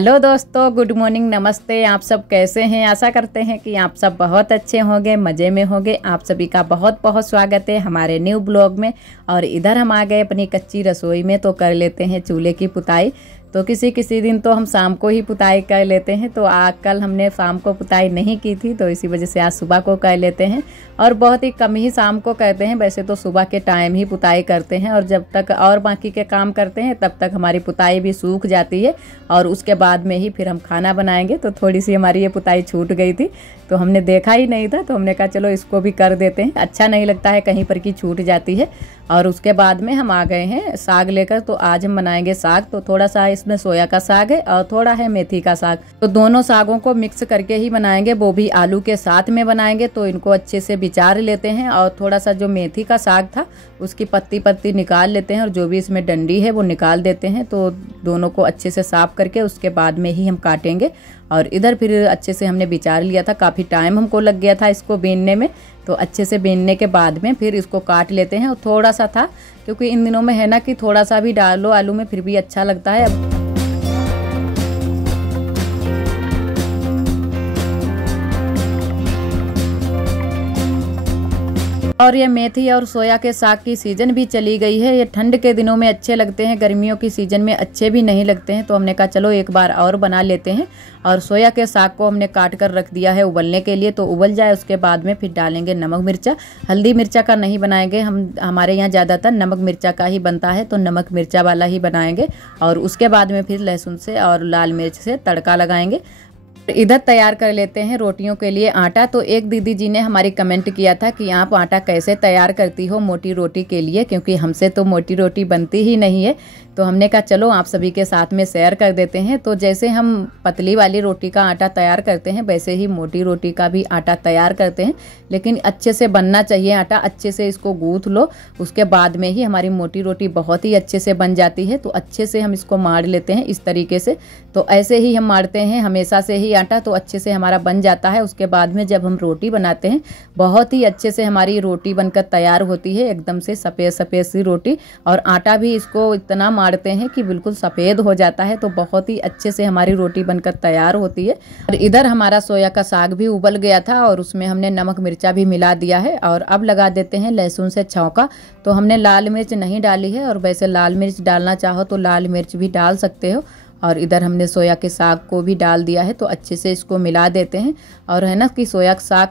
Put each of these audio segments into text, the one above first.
Hello दोस्तों, good morning, नमस्ते। आप सब कैसे हैं? आशा करते हैं कि आप सब बहुत अच्छे होंगे, मज़े में होंगे। आप सभी का बहुत बहुत स्वागत है हमारे न्यू ब्लॉग में। और इधर हम आ गए अपनी कच्ची रसोई में, तो कर लेते हैं चूल्हे की पुताई। तो किसी किसी दिन तो हम शाम को ही पुताई कर लेते हैं। तो कल हमने शाम को पुताई नहीं की थी, तो इसी वजह से आज सुबह को कर लेते हैं। और बहुत ही कम ही शाम को करते हैं, वैसे तो सुबह के टाइम ही पुताई करते हैं। और जब तक और बाकी के काम करते हैं तब तक हमारी पुताई भी सूख जाती है। और उसके बाद में ही फिर हम खाना बनाएंगे। तो थोड़ी सी हमारी ये पुताई छूट गई थी, तो हमने देखा ही नहीं था, तो हमने कहा चलो इसको भी कर देते हैं। अच्छा नहीं लगता है कहीं पर की छूट जाती है। और उसके बाद में हम आ गए हैं साग लेकर। तो आज हम बनाएंगे साग। तो थोड़ा सा इसमें सोया का साग है और थोड़ा है मेथी का साग। तो दोनों सागों को मिक्स करके ही बनाएंगे, वो भी आलू के साथ में बनाएंगे। तो इनको अच्छे से बिचार लेते हैं और थोड़ा सा जो मेथी का साग था उसकी पत्ती पत्ती निकाल लेते हैं और जो भी इसमें डंडी है वो निकाल देते हैं। तो दोनों को अच्छे से साफ करके उसके बाद में ही हम काटेंगे। और इधर फिर अच्छे से हमने बिचार लिया था, काफ़ी टाइम हमको लग गया था इसको बीनने में। तो अच्छे से बीनने के बाद में फिर इसको काट लेते हैं। और थोड़ा सा था, क्योंकि इन दिनों में है ना कि थोड़ा सा भी डाल लो आलू में फिर भी अच्छा लगता है। और ये मेथी और सोया के साग की सीज़न भी चली गई है। ये ठंड के दिनों में अच्छे लगते हैं, गर्मियों की सीज़न में अच्छे भी नहीं लगते हैं। तो हमने कहा चलो एक बार और बना लेते हैं। और सोया के साग को हमने काट कर रख दिया है उबलने के लिए। तो उबल जाए उसके बाद में फिर डालेंगे नमक मिर्चा। हल्दी मिर्चा का नहीं बनाएंगे हम, हमारे यहाँ ज़्यादातर नमक मिर्चा का ही बनता है, तो नमक मिर्चा वाला ही बनाएंगे। और उसके बाद में फिर लहसुन से और लाल मिर्च से तड़का लगाएंगे। इधर तैयार कर लेते हैं रोटियों के लिए आटा। तो एक दीदी जी ने हमारी कमेंट किया था कि आप आटा कैसे तैयार करती हो मोटी रोटी के लिए, क्योंकि हमसे तो मोटी रोटी बनती ही नहीं है। तो हमने कहा चलो आप सभी के साथ में शेयर कर देते हैं। तो जैसे हम पतली वाली रोटी का आटा तैयार करते हैं वैसे ही मोटी रोटी का भी आटा तैयार करते हैं। लेकिन अच्छे से बनना चाहिए आटा, अच्छे से इसको गूँथ लो, उसके बाद में ही हमारी मोटी रोटी बहुत ही अच्छे से बन जाती है। तो अच्छे से हम इसको मार लेते हैं इस तरीके से। तो ऐसे ही हम मारते हैं हमेशा से ही आटा, तो अच्छे से हमारा बन जाता है। उसके बाद में जब हम रोटी बनाते हैं बहुत ही अच्छे से हमारी रोटी बनकर तैयार होती है, एकदम से सफ़ेद सफ़ेद सी रोटी। और आटा भी इसको इतना मारते हैं कि बिल्कुल सफ़ेद हो जाता है। तो बहुत ही अच्छे से हमारी रोटी बनकर तैयार होती है। और इधर हमारा सोया का साग भी उबल गया था और उसमें हमने नमक मिर्चा भी मिला दिया है। और अब लगा देते हैं लहसुन से छौंका। तो हमने लाल मिर्च नहीं डाली है, और वैसे लाल मिर्च डालना चाहो तो लाल मिर्च भी डाल सकते हो। और इधर हमने सोया के साग को भी डाल दिया है। तो अच्छे से इसको मिला देते हैं। और है ना कि सोया साग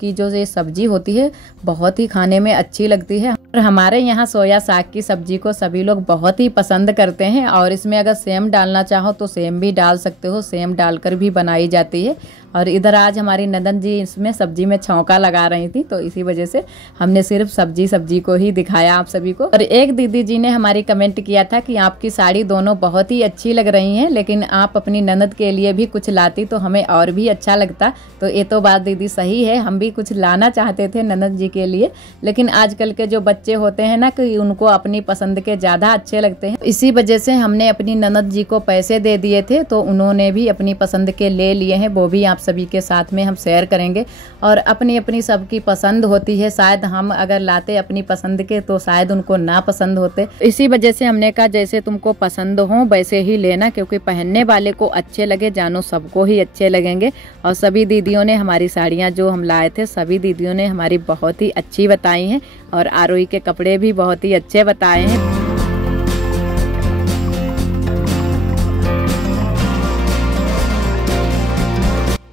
की जो ये सब्जी होती है बहुत ही खाने में अच्छी लगती है। और हमारे यहाँ सोया साग की सब्जी को सभी लोग बहुत ही पसंद करते हैं। और इसमें अगर सेम डालना चाहो तो सेम भी डाल सकते हो, सेम डालकर भी बनाई जाती है। और इधर आज हमारी नंदन जी इसमें सब्जी में छौंका लगा रही थी, तो इसी वजह से हमने सिर्फ सब्जी को ही दिखाया आप सभी को। और एक दीदी जी ने हमारी कमेंट किया था कि आपकी साड़ी दोनों बहुत ही अच्छी लग रही हैं, लेकिन आप अपनी ननद के लिए भी कुछ लाती तो हमें और भी अच्छा लगता। तो ये तो बात दीदी सही है, हम भी कुछ लाना चाहते थे ननद जी के लिए, लेकिन आजकल के जो बच्चे होते हैं ना कि उनको अपनी पसंद के ज़्यादा अच्छे लगते हैं। इसी वजह से हमने अपनी ननद जी को पैसे दे दिए थे, तो उन्होंने भी अपनी पसंद के ले लिए हैं। वो भी आप सभी के साथ में हम शेयर करेंगे। और अपनी अपनी सबकी पसंद होती है, शायद हम अगर लाते अपनी पसंद के तो शायद उनको ना पसंद होते। इसी वजह से हमने कहा जैसे तुमको पसंद हो वैसे ही लेना, क्योंकि पहनने वाले को अच्छे लगे जानो सबको ही अच्छे लगेंगे। और सभी दीदियों ने हमारी साड़ियाँ जो हम लाए थे सभी दीदियों ने हमारी बहुत ही अच्छी बताई हैं। और आरोही के कपड़े भी बहुत ही अच्छे बताए हैं।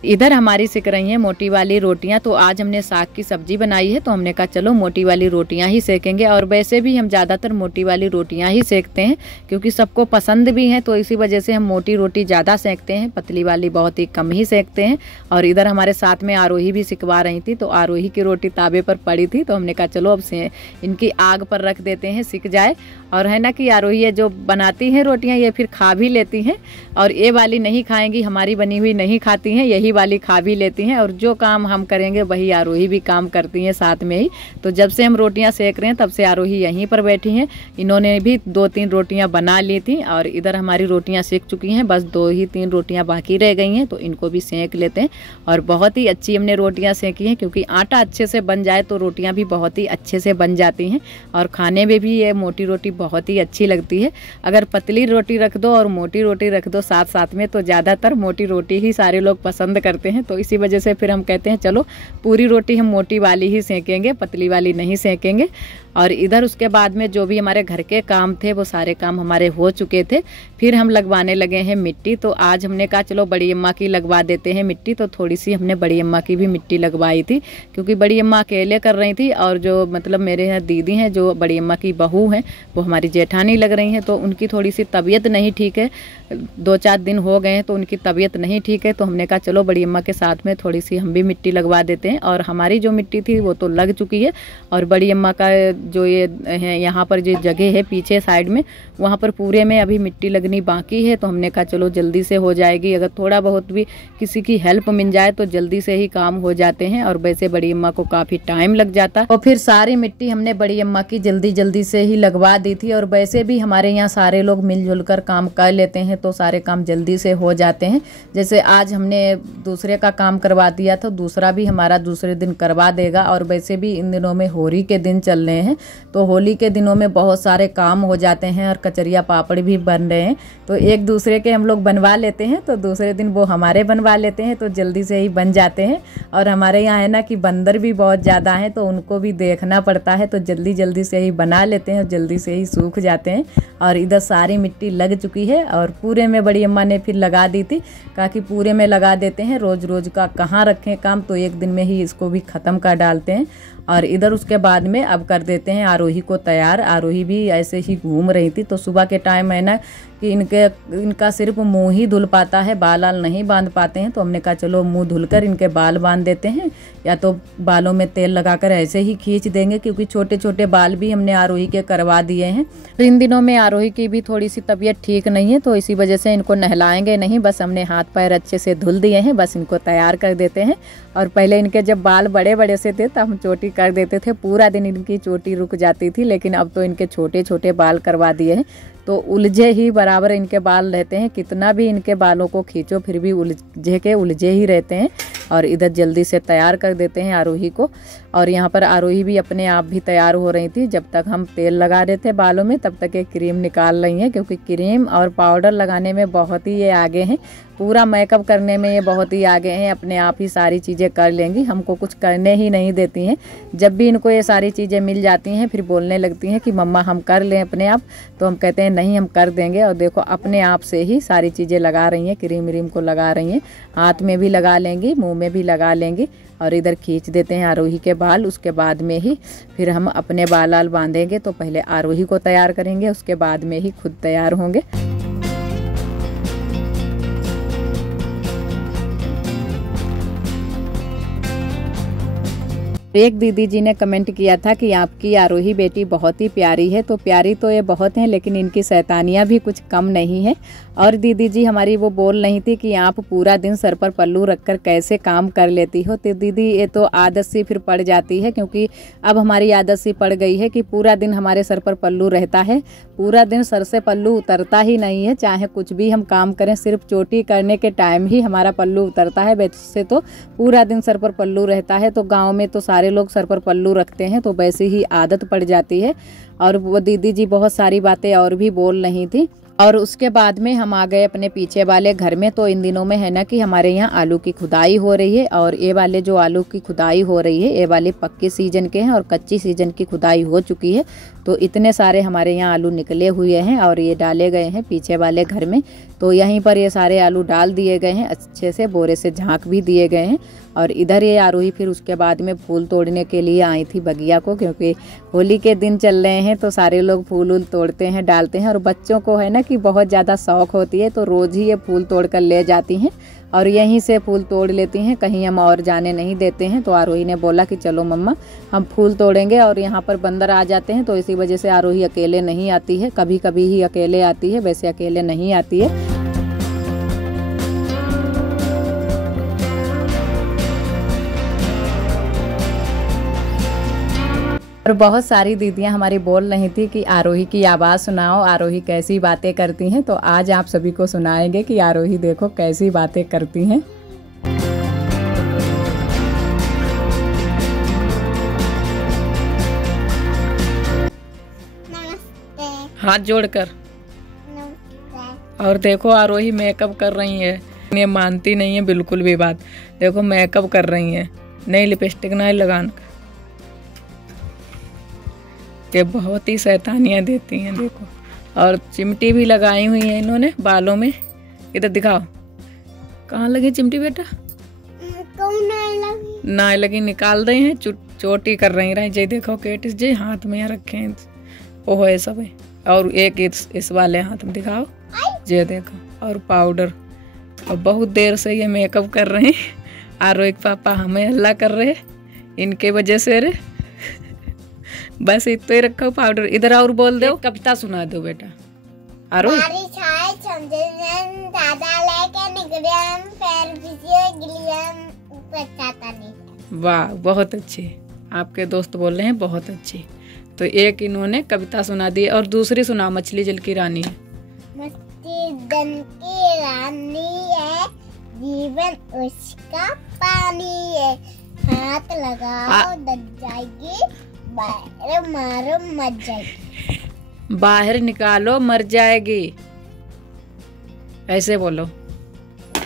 इधर हमारी सिक रही हैं मोटी वाली रोटियां। तो आज हमने साग की सब्जी बनाई है, तो हमने कहा चलो मोटी वाली रोटियां ही सेकेंगे। और वैसे भी हम ज़्यादातर मोटी वाली रोटियां ही सेकते हैं, क्योंकि सबको पसंद भी है। तो इसी वजह से हम मोटी रोटी ज़्यादा सेकते हैं, पतली वाली बहुत ही कम ही सेकते हैं। और इधर हमारे साथ में आरोही भी सिकवा रही थी, तो आरोही की रोटी तावे पर पड़ी थी, तो हमने कहा चलो अब से इनकी आग पर रख देते हैं, सिक जाए। और है ना कि आरोही ये जो बनाती हैं रोटियाँ ये फिर खा भी लेती हैं, और ये वाली नहीं खाएंगी, हमारी बनी हुई नहीं खाती हैं, यही वाली खा भी लेती हैं, और जो काम हम करेंगे वही आरोही भी काम करती हैं साथ में ही। तो जब से हम रोटियां सेक रहे हैं तब से आरोही यहीं पर बैठी हैं। इन्होंने भी 2-3 रोटियां बना ली थी और इधर हमारी रोटियां सेक चुकी हैं, बस 2-3 रोटियां बाकी रह गई हैं, तो इनको भी सेक लेते हैं। और बहुत ही अच्छी हमने रोटियां सेकी हैं, क्योंकि आटा अच्छे से बन जाए तो रोटियां भी बहुत ही अच्छे से बन जाती हैं, और खाने में भी ये मोटी रोटी बहुत ही अच्छी लगती है। अगर पतली रोटी रख दो और मोटी रोटी रख दो साथ साथ में, तो ज़्यादातर मोटी रोटी ही सारे लोग पसंद करते हैं। तो इसी वजह से फिर हम कहते हैं चलो पूरी रोटी हम मोटी वाली ही सेकेंगे, पतली वाली नहीं सेकेंगे। और इधर उसके बाद में जो भी हमारे घर के काम थे वो सारे काम हमारे हो चुके थे। फिर हम लगवाने लगे हैं मिट्टी। तो आज हमने कहा चलो बड़ी अम्मा की लगवा देते हैं मिट्टी, तो थोड़ी सी हमने बड़ी अम्मा की भी मिट्टी लगवाई थी, क्योंकि बड़ी अम्मा अकेले कर रही थी, और जो मतलब मेरे यहाँ दीदी हैं जो बड़ी अम्मा की बहू हैं वो हमारी जेठानी लग रही हैं, तो उनकी थोड़ी सी तबीयत नहीं ठीक है, 2-4 दिन हो गए हैं तो उनकी तबीयत नहीं ठीक है। तो हमने कहा चलो बड़ी अम्मा के साथ में थोड़ी सी हम भी मिट्टी लगवा देते हैं। और हमारी जो मिट्टी थी वो तो लग चुकी है, और बड़ी अम्मा का जो ये है यहाँ पर जो जगह है पीछे साइड में, वहाँ पर पूरे में अभी मिट्टी लगनी बाकी है। तो हमने कहा चलो जल्दी से हो जाएगी, अगर थोड़ा बहुत भी किसी की हेल्प मिल जाए तो जल्दी से ही काम हो जाते हैं। और वैसे बड़ी अम्मा को काफ़ी टाइम लग जाता, और फिर सारी मिट्टी हमने बड़ी अम्मा की जल्दी जल्दी से ही लगवा दी थी। और वैसे भी हमारे यहाँ सारे लोग मिलजुल कर काम कर लेते हैं, तो सारे काम जल्दी से हो जाते हैं। जैसे आज हमने दूसरे का काम करवा दिया था, दूसरा भी हमारा दूसरे दिन करवा देगा। और वैसे भी इन दिनों में होली के दिन चल रहे हैं, तो होली के दिनों में बहुत सारे काम हो जाते हैं, और कचरिया पापड़ भी बन रहे हैं, तो एक दूसरे के हम लोग बनवा लेते हैं, तो दूसरे दिन वो हमारे बनवा लेते हैं, तो जल्दी से ही बन जाते हैं। और हमारे यहाँ है ना कि बंदर भी बहुत ज़्यादा हैं, तो उनको भी देखना पड़ता है, तो जल्दी जल्दी से ही बना लेते हैं, जल्दी से ही सूख जाते हैं। और इधर सारी मिट्टी लग चुकी है, और पूरे में बड़ी अम्मा ने फिर लगा दी थी, कहा कि पूरे में लगा देते हैं, रोज़ रोज़ का कहाँ रखें काम, तो एक दिन में ही इसको भी ख़त्म कर डालते हैं। और इधर उसके बाद में अब कर देते हैं आरोही को तैयार। आरोही भी ऐसे ही घूम रही थी, तो सुबह के टाइम है ना कि इनका सिर्फ मुंह ही धुल पाता है, बाल नहीं बांध पाते हैं। तो हमने कहा चलो मुंह धुलकर इनके बाल बांध देते हैं, या तो बालों में तेल लगाकर ऐसे ही खींच देंगे, क्योंकि छोटे छोटे बाल भी हमने आरोही के करवा दिए हैं। तो इन दिनों में आरोही की भी थोड़ी सी तबीयत ठीक नहीं है, तो इसी वजह से इनको नहलाएंगे नहीं, बस हमने हाथ पैर अच्छे से धुल दिए हैं, बस इनको तैयार कर देते हैं। और पहले इनके जब बाल बड़े बड़े से थे तो हम चोटी कर देते थे, पूरा दिन इनकी चोटी रुक जाती थी, लेकिन अब तो इनके छोटे छोटे बाल करवा दिए हैं, तो उलझे ही बराबर इनके बाल रहते हैं। कितना भी इनके बालों को खींचो फिर भी उलझे ही रहते हैं। और इधर जल्दी से तैयार कर देते हैं आरोही को। और यहाँ पर आरोही भी अपने आप भी तैयार हो रही थी, जब तक हम तेल लगा रहे थे बालों में तब तक ये क्रीम निकाल रही हैं, क्योंकि क्रीम और पाउडर लगाने में बहुत ही ये आगे हैं, पूरा मेकअप करने में ये बहुत ही आगे हैं, अपने आप ही सारी चीज़ें कर लेंगी, हमको कुछ करने ही नहीं देती हैं। जब भी इनको ये सारी चीज़ें मिल जाती हैं फिर बोलने लगती हैं कि मम्मा हम कर लें अपने आप, तो हम कहते हैं नहीं हम कर देंगे। और देखो अपने आप से ही सारी चीज़ें लगा रही हैं, क्रीम व्रीम को लगा रही हैं, हाथ में भी लगा लेंगी, मुँह में भी लगा लेंगी। और इधर खींच देते हैं आरोही के बाल, उसके बाद में ही फिर हम अपने बाल बांधेंगे। तो पहले आरोही को तैयार करेंगे, उसके बाद में ही खुद तैयार होंगे। एक दीदी जी ने कमेंट किया था कि आपकी आरोही बेटी बहुत ही प्यारी है, तो प्यारी तो ये बहुत हैं, लेकिन इनकी शैतानियाँ भी कुछ कम नहीं है। और दीदी जी हमारी वो बोल रही थी कि आप पूरा दिन सर पर पल्लू रखकर कैसे काम कर लेती हो। तो दीदी ये तो आदत सी फिर पड़ जाती है, क्योंकि अब हमारी आदत सी पड़ गई है कि पूरा दिन हमारे सर पर पल्लू रहता है, पूरा दिन सर से पल्लू उतरता ही नहीं है, चाहे कुछ भी हम काम करें, सिर्फ चोटी करने के टाइम ही हमारा पल्लू उतरता है, वैसे तो पूरा दिन सर पर पल्लू रहता है। तो गाँव में तो सारे लोग सर पर पल्लू रखते हैं, तो वैसे ही आदत पड़ जाती है। और वो दीदी जी बहुत सारी बातें और भी बोल रही थी। और उसके बाद में हम आ गए अपने पीछे वाले घर में। तो इन दिनों में है ना कि हमारे यहाँ आलू की खुदाई हो रही है, और ये वाले जो आलू की खुदाई हो रही है ये वाले पक्के सीजन के हैं, और कच्ची सीजन की खुदाई हो चुकी है। तो इतने सारे हमारे यहाँ आलू निकले हुए हैं और ये डाले गए हैं पीछे वाले घर में। तो यहीं पर ये सारे आलू डाल दिए गए हैं, अच्छे से बोरे से झाँक भी दिए गए हैं। और इधर ये आरोही फिर उसके बाद में फूल तोड़ने के लिए आई थी बगिया को, क्योंकि होली के दिन चल रहे हैं तो सारे लोग फूल वूल तोड़ते हैं, डालते हैं। और बच्चों को है ना कि बहुत ज़्यादा शौक होती है, तो रोज़ ही ये फूल तोड़ कर ले जाती हैं और यहीं से फूल तोड़ लेती हैं, कहीं हम और जाने नहीं देते हैं। तो आरोही ने बोला कि चलो मम्मा हम फूल तोड़ेंगे, और यहाँ पर बंदर आ जाते हैं, तो इसी वजह से आरोही अकेले नहीं आती है, कभी कभी ही अकेले आती है, वैसे अकेले नहीं आती है। और बहुत सारी दीदियां हमारी बोल रही थी कि आरोही की आवाज़ सुनाओ, आरोही कैसी बातें करती हैं। तो आज आप सभी को सुनाएंगे कि आरोही देखो कैसी बातें करती हैं। हाथ जोड़कर। और देखो आरोही मेकअप कर रही है, ये मानती नहीं है बिल्कुल भी बात। देखो मेकअप कर रही है, नई लिपस्टिक नहीं लगाना। ये बहुत ही शैतानियाँ देती हैं देखो। और चिमटी भी लगाई हुई है इन्होंने बालों में। इधर दिखाओ, कहाँ लगी चिमटी बेटा? ना लगी, निकाल रही हैं, चोटी कर रही जे देखो केटिस जे हाथ में रखे हैं। ओहो ये सब है। और एक इस वाले हाथ में दिखाओ जे देखो। और पाउडर। और बहुत देर से ये मेकअप कर रहे हैं। आरोही के पापा हमें हल्ला कर रहे इनके वजह से रे। बस इतना ही रखो पाउडर। इधर और बोल दो, कविता सुना दो बेटा। आरोही वाह बहुत अच्छी, आपके दोस्त बोल रहे हैं बहुत अच्छी। तो एक इन्होंने कविता सुना दी और दूसरी सुना मछली जल की रानी है। मछली जल की रानी है, जीवन उसका पानी है, हाथ लगाओ दब जाएगी, बाहर मारो मर जाएगी। बाहर निकालो मर जाएगी, ऐसे बोलो।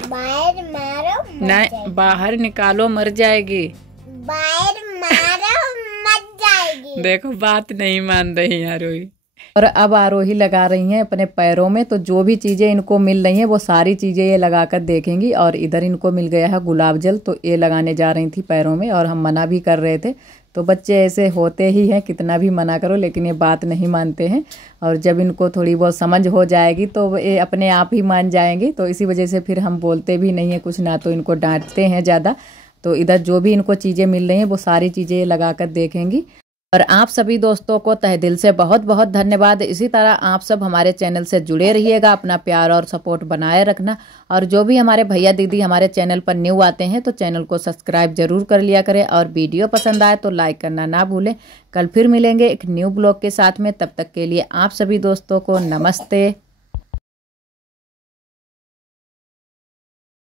बाहर मारो नहीं, बाहर निकालो मर जाएगी। बाहर मारो मर जाएगी। देखो बात नहीं मान रही आरोही। और अब आरोही लगा रही हैं अपने पैरों में। तो जो भी चीज़ें इनको मिल रही हैं वो सारी चीज़ें ये लगाकर देखेंगी। और इधर इनको मिल गया है गुलाब जल, तो ये लगाने जा रही थी पैरों में। और हम मना भी कर रहे थे। तो बच्चे ऐसे होते ही हैं, कितना भी मना करो लेकिन ये बात नहीं मानते हैं। और जब इनको थोड़ी बहुत समझ हो जाएगी तो ये अपने आप ही मान जाएंगे। तो इसी वजह से फिर हम बोलते भी नहीं हैं कुछ, ना तो इनको डांटते हैं ज़्यादा। तो इधर जो भी इनको चीज़ें मिल रही हैं वो सारी चीज़ें ये लगा कर देखेंगी। और आप सभी दोस्तों को तहे दिल से बहुत बहुत धन्यवाद। इसी तरह आप सब हमारे चैनल से जुड़े रहिएगा, अपना प्यार और सपोर्ट बनाए रखना। और जो भी हमारे भैया दीदी हमारे चैनल पर न्यू आते हैं तो चैनल को सब्सक्राइब जरूर कर लिया करें। और वीडियो पसंद आए तो लाइक करना ना भूलें। कल फिर मिलेंगे एक न्यू ब्लॉग के साथ में, तब तक के लिए आप सभी दोस्तों को नमस्ते।